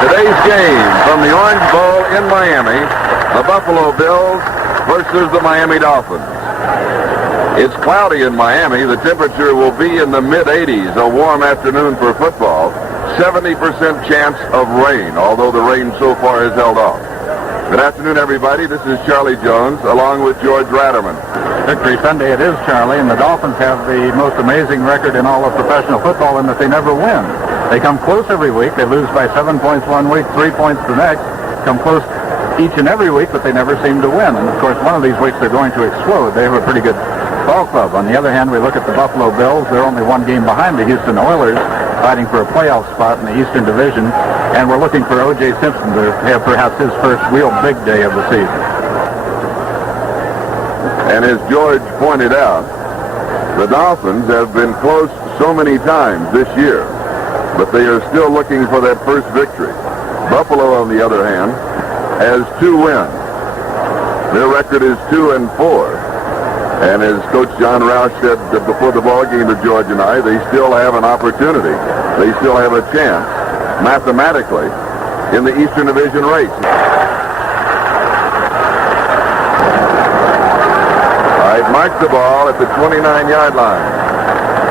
Today's game from the Orange Bowl in Miami, the Buffalo Bills versus the Miami Dolphins. It's cloudy in Miami. The temperature will be in the mid-80s, a warm afternoon for football. 70% chance of rain, although the rain so far has held off. Good afternoon, everybody. This is Charlie Jones, along with George Ratterman. Victory Sunday it is, Charlie, and the Dolphins have the most amazing record in all of professional football in that they never win. They come close every week. They lose by 7 points one week, 3 points the next. Come close each and every week, but they never seem to win. And, of course, one of these weeks they're going to explode. They have a pretty good ball club. On the other hand, we look at the Buffalo Bills. They're only one game behind the Houston Oilers, fighting for a playoff spot in the Eastern Division. And we're looking for O.J. Simpson to have perhaps his first real big day of the season. And as George pointed out, the Dolphins have been close so many times this year, but they are still looking for that first victory. Buffalo, on the other hand, has 2 wins. Their record is 2-4. And as Coach John Roush said before the ball game to George and I, they still have an opportunity. They still have a chance, mathematically, in the Eastern Division race. All right, mark the ball at the 29-yard line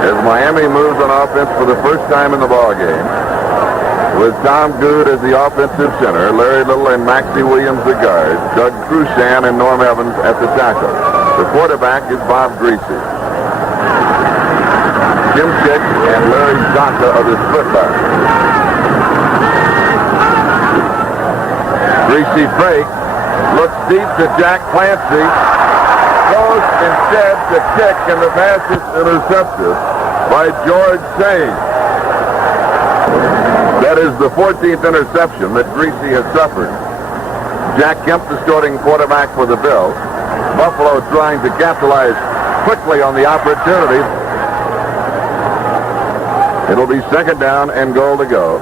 as Miami moves on offense for the first time in the ball game, with Tom Good as the offensive center, Larry Little and Maxie Williams the guard, Doug Crusan and Norm Evans at the tackle. The quarterback is Bob Greasy. Jim Chick and Larry Zonka are the split backs. Greasy fake, looks deep to Jack Clancy, goes instead to Chick, and the pass is intercepted by George Sain. That is the 14th interception that Greasy has suffered. Jack Kemp, the starting quarterback for the Bills. Buffalo trying to capitalize quickly on the opportunity. It'll be 2nd down and goal to go.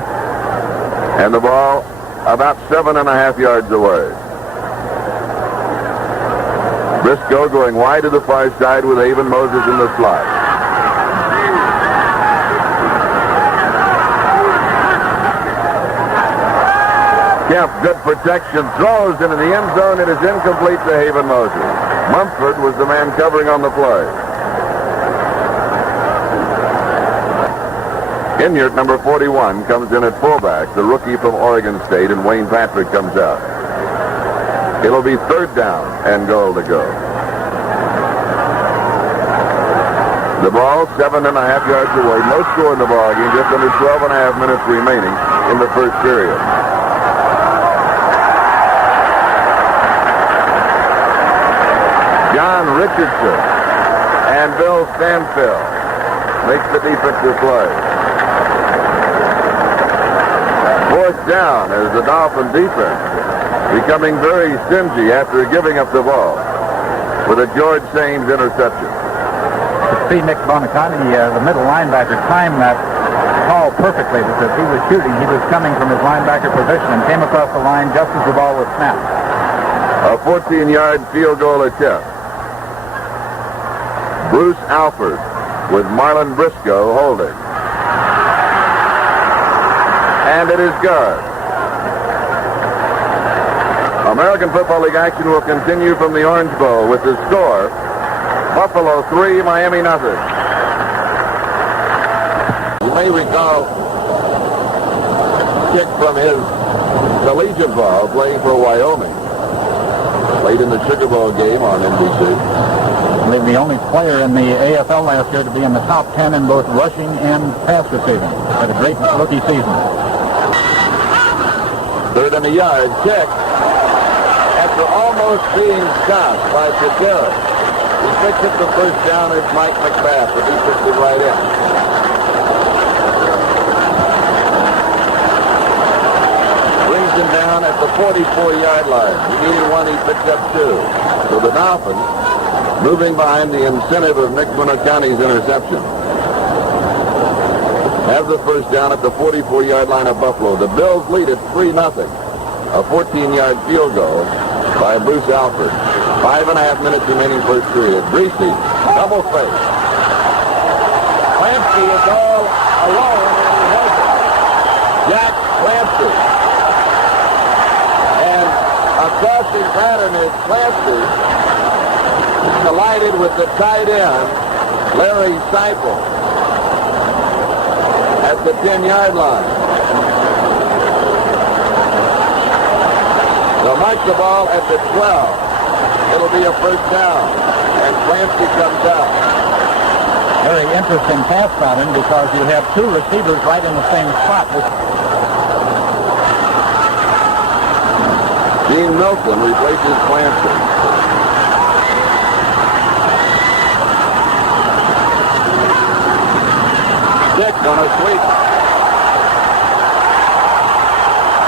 And the ball about 7.5 yards away. Briscoe going wide to the far side with Avon Moses in the slot. Kemp, good protection, throws into the end zone. It is incomplete to Haven Moses. Mumford was the man covering on the play. Inyard, number 41, comes in at fullback, the rookie from Oregon State, and Wayne Patrick comes out. It'll be 3rd down and goal to go. The ball 7.5 yards away. No score in the ball game. Just under 12.5 minutes remaining in the first period. John Richardson and Bill Stanfield makes the defensive play. 4th down as the Dolphin defense becoming very stingy after giving up the ball with a George Sains interception. To see Nick Bonaconte, the middle linebacker, time that call perfectly because he was shooting. He was coming from his linebacker position and came across the line just as the ball was snapped. A 14-yard field goal attempt. Bruce Alford with Marlon Briscoe holding. And it is good. American Football League action will continue from the Orange Bowl with the score, Buffalo 3, Miami nothing. You may recall Chick from his collegiate ball playing for Wyoming. Played in the Sugar Bowl game on NBC. I believe the only player in the AFL last year to be in the top 10 in both rushing and pass receiving. Had a great rookie season. 3rd and a yard. Chick, after almost being stopped by Chatera, he picks up the first down. It's Mike McBath, but he puts it right in. Brings him down at the 44-yard line. He needed 1, he picked up 2. So the Dolphins moving behind the incentive of Nick Bonaconte's interception. Have the first down at the 44-yard line of Buffalo. The Bills lead at 3-0. A 14-yard field goal by Bruce Alford. 5.5 minutes remaining first period. Greasy, double fake. Clancy is all alone, and he has it. is Clancy collided with the tight end, Larry Seipel, at the 10-yard line. They'll mark the ball at the 12. It'll be a first down, and Clancy comes out. Very interesting pass pattern because you have two receivers right in the same spot. Gene Milton replaces Clancy. Dick on a sweep.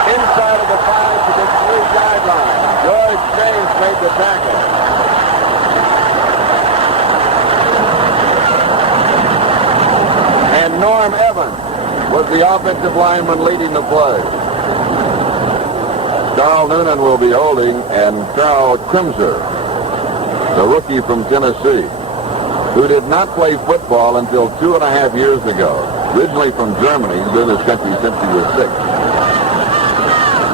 Inside of the 5 to the 3-yard line. George James made the tackle. And Norm Evans was the offensive lineman leading the play. Carl Noonan will be holding, and Carl Crimser, the rookie from Tennessee, who did not play football until 2.5 years ago. Originally from Germany, he's been in this country since he was 6.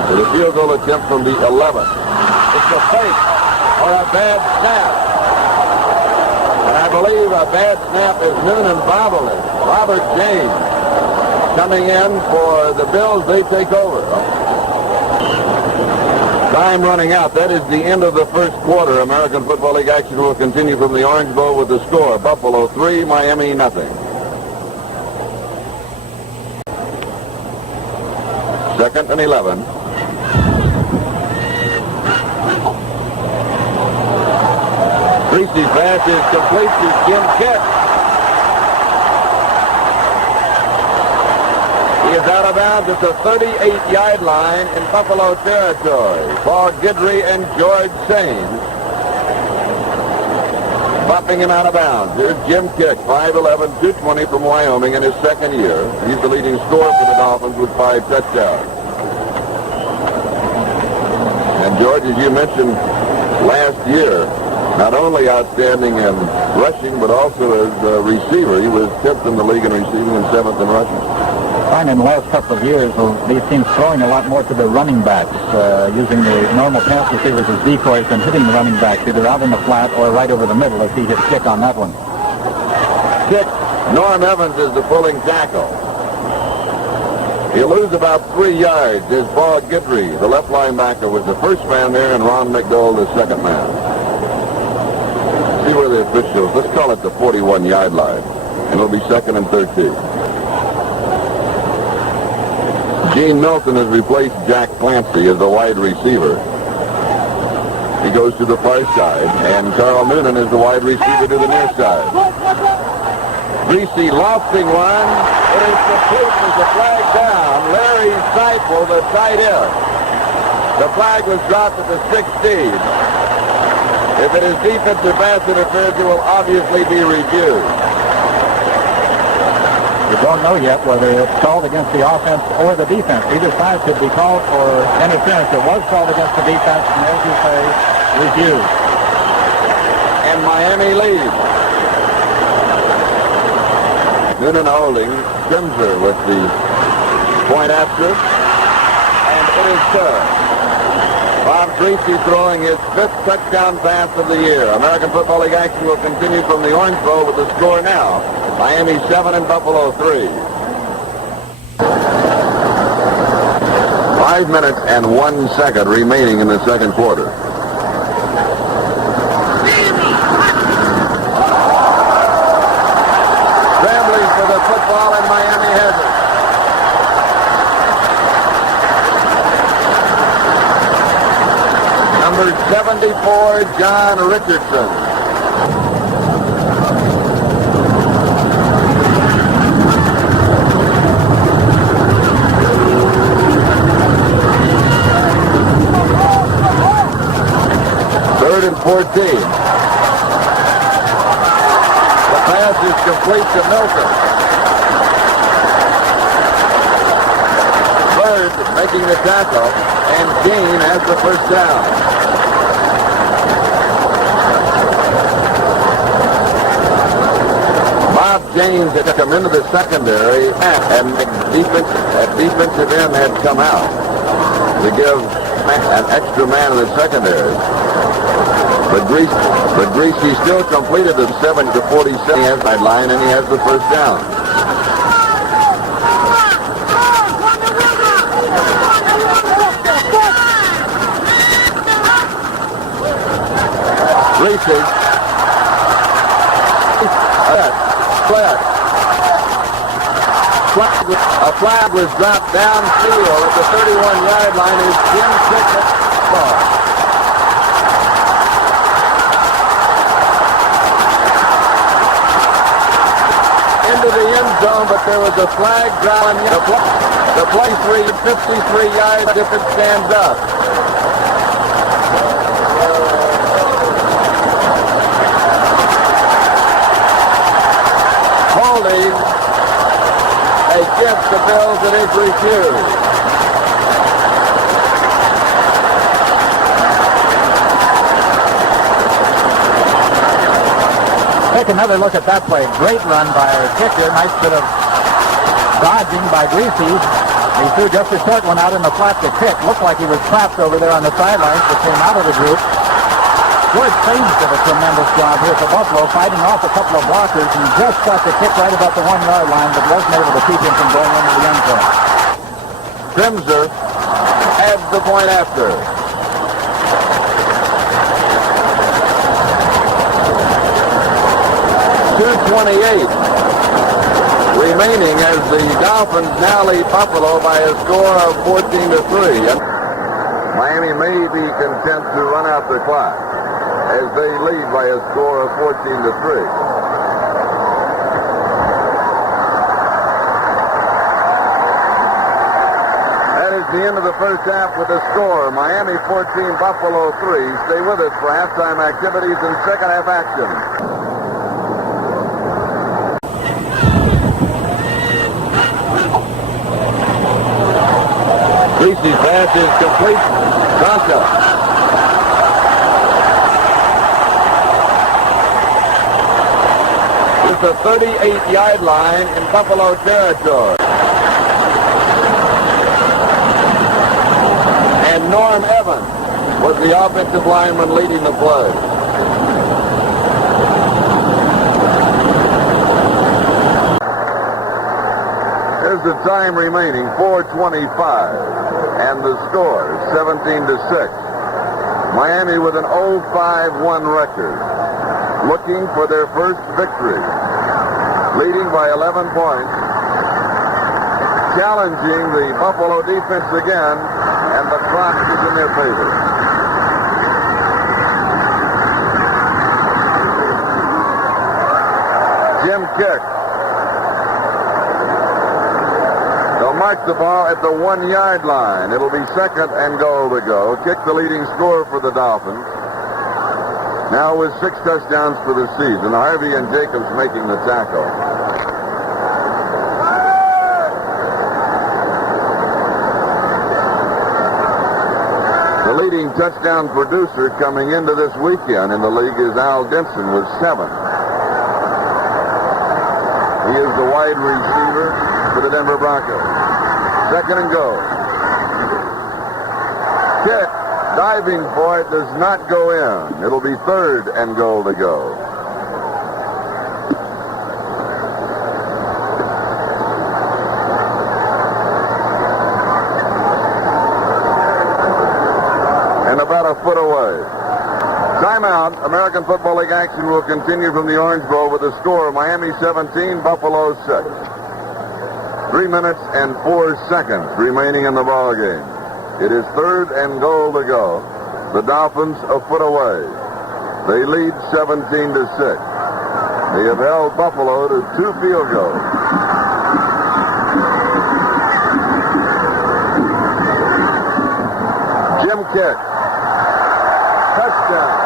With a field goal attempt from the 11th. It's a fake or a bad snap. And I believe a bad snap is Noonan bobbling. Robert James coming in for the Bills. They take over. Time running out. That is the end of the first quarter. American Football League action will continue from the Orange Bowl with the score. Buffalo 3, Miami nothing. Second and 11. Greasy pass is complete to Jim Kidd. He is out of bounds at the 38-yard line in Buffalo territory. Paul Guidry and George Sains bopping him out of bounds. Here's Jim Kidd, 5'11", 220 from Wyoming in his second year. He's the leading scorer for the Dolphins with 5 touchdowns. And George, as you mentioned last year, not only outstanding in rushing, but also as a receiver. He was 10th in the league in receiving and 7th in rushing. And in the last couple of years, these teams throwing a lot more to the running backs, using the normal pass receivers as decoys and hitting the running backs either out in the flat or right over the middle as he hit Kick on that one. Kick. Norm Evans is the pulling tackle. He'll lose about 3 yards. His Paul Guidry, the left linebacker, was the first man there, and Ron McDowell, the second man. See where the officials, let's call it the 41-yard line, and it'll be 2nd and 13. Gene Milton has replaced Jack Clancy as the wide receiver. He goes to the far side, and Carl Noonan is the wide receiver to the near side. Greasy lofting one. It is complete with the flag down. Larry Seipel, the tight end. The flag was dropped at the 16. If it is defensive pass interference, it will obviously be reviewed. We don't know yet whether it's called against the offense or the defense. Either side could be called for interference. It was called against the defense, and as you say, reviewed. And Miami leads. Noonan holding, Crimser with the point after, and it is served. Bob Greasy throwing his 5th touchdown pass of the year. American Football League action will continue from the Orange Bowl with the score now. Miami 7 and Buffalo 3. 5 minutes and 1 second remaining in the second quarter. Scrambling for the football, and Miami has it. Number 74, John Richardson. Third and 14. The pass is complete to Milton. Bird making the tackle, and Dean has the first down. Bob James had come into the secondary, and defensive end had come out to give an extra man in the secondary. But Greasy still completed the 7 to 47 yard line, and he has the first down. Greasy. A flag was dropped downfield at the 31-yard line as Jim Pickett ball. Into the end zone, but there was a flag dropped. The play 53 yards if it stands up. Holding against the Bills that is refused. Take another look at that play. Great run by Kicker. Nice bit of dodging by Greasy. He threw just a short one out in the flat to Kick. Looked like he was trapped over there on the sidelines, but came out of the group. George Payne did a tremendous job here for Buffalo, fighting off a couple of blockers and just got the Kick right about the 1-yard line, but wasn't able to keep him from going into the end zone. Crimser adds the point after. .228 remaining as the Dolphins now lead Buffalo by a score of 14 to 3. Miami may be content to run out the clock as they lead by a score of 14 to 3. That is the end of the first half with the score. Miami 14, Buffalo 3. Stay with us for halftime activities and second half action. Greasy's pass is complete. Bronco. It's a 38-yard line in Buffalo territory. And Norm Evans was the offensive lineman leading the play. There's the time remaining, 4:25. And the score, 17 to 6. Miami with an 0-5-1 record, looking for their first victory, leading by 11 points, challenging the Buffalo defense again, and the clock is in their favor. Jim Kick. Mark the ball at the 1-yard line. It'll be second and goal to go. Kick the leading scorer for the Dolphins. Now with 6 touchdowns for the season. Harvey and Jacobs making the tackle. The leading touchdown producer coming into this weekend in the league is Al Denson with 7. He is the wide receiver for the Denver Broncos. Second and goal. Kick, diving for it, does not go in. It'll be third and goal to go. And about a foot away. Timeout. American Football League action will continue from the Orange Bowl with a score of Miami 17, Buffalo 6. 3 minutes and 4 seconds remaining in the ball game. It is third and goal to go. The Dolphins a foot away. They lead 17 to 6. They have held Buffalo to 2 field goals. Jim Kick. Touchdown.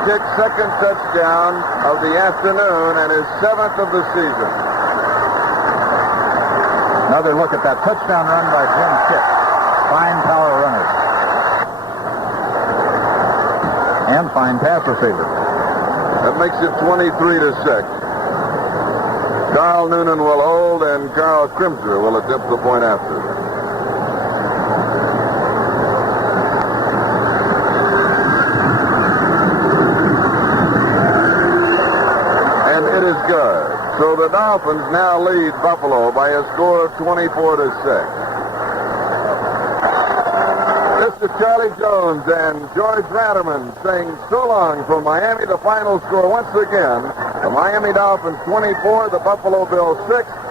Kick's second touchdown of the afternoon and his 7th of the season. Another look at that touchdown run by Jim Kick. Fine power runner. And fine pass receiver. That makes it 23 to 6. Carl Noonan will hold, and Carl Crimser will attempt the point after. And it is good. So the Dolphins now lead Buffalo by a score of 24-6. This is Charlie Jones and George Ratterman saying so long from Miami. The final score once again, the Miami Dolphins 24, the Buffalo Bills 6.